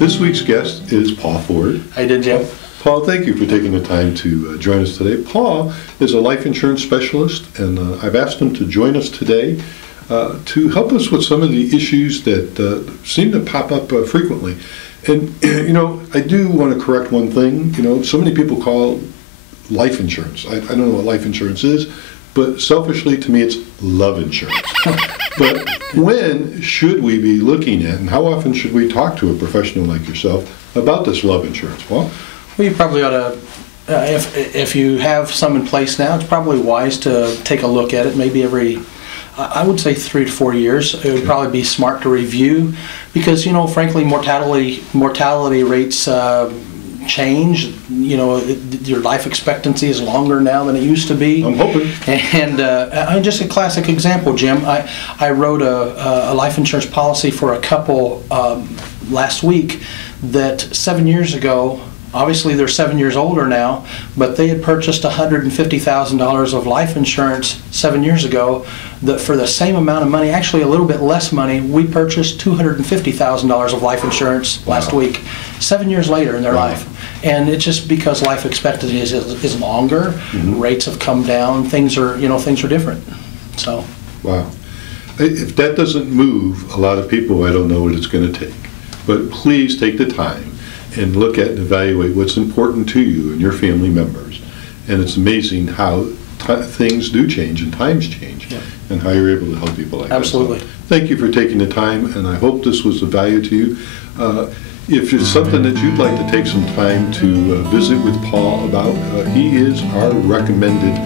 This week's guest is Paul Ford. How you doing, Jim? Paul, thank you for taking the time to join us today. Paul is a life insurance specialist, and I've asked him to join us today to help us with some of the issues that seem to pop up frequently. And, I do want to correct one thing. So many people call life insurance. I don't know what life insurance is, but selfishly to me it's love insurance. But when should we be looking at, and how often should we talk to a professional like yourself about this love insurance, Paul? Well, you probably ought to, if you have some in place now, it's probably wise to take a look at it maybe every, I would say 3 to 4 years. It would probably be smart to review because, frankly, mortality rates change. Your life expectancy is longer now than it used to be. I'm hoping. And just a classic example, Jim. I wrote a life insurance policy for a couple last week that 7 years ago, obviously they're 7 years older now, but they had purchased $150,000 of life insurance 7 years ago. That for the same amount of money, actually a little bit less money, we purchased $250,000 of life insurance last week, 7 years later in their life. And it's just because life expectancy is longer, rates have come down, things are different. So. Wow. If that doesn't move a lot of people, I don't know what it's going to take. But please take the time and look at and evaluate what's important to you and your family members. And it's amazing how things do change and times change, and how you're able to help people like Absolutely. that. So, thank you for taking the time, and I hope this was of value to you. If it's something that you'd like to take some time to visit with Paul about, he is our recommended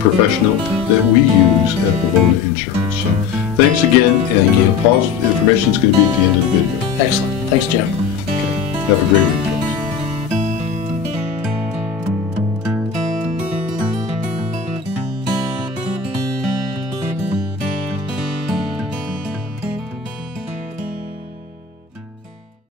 professional that we use at Bavona Insurance. So thanks again, and Thank you. Paul's information is going to be at the end of the video. Excellent. Thanks, Jim. Okay. Have a great week.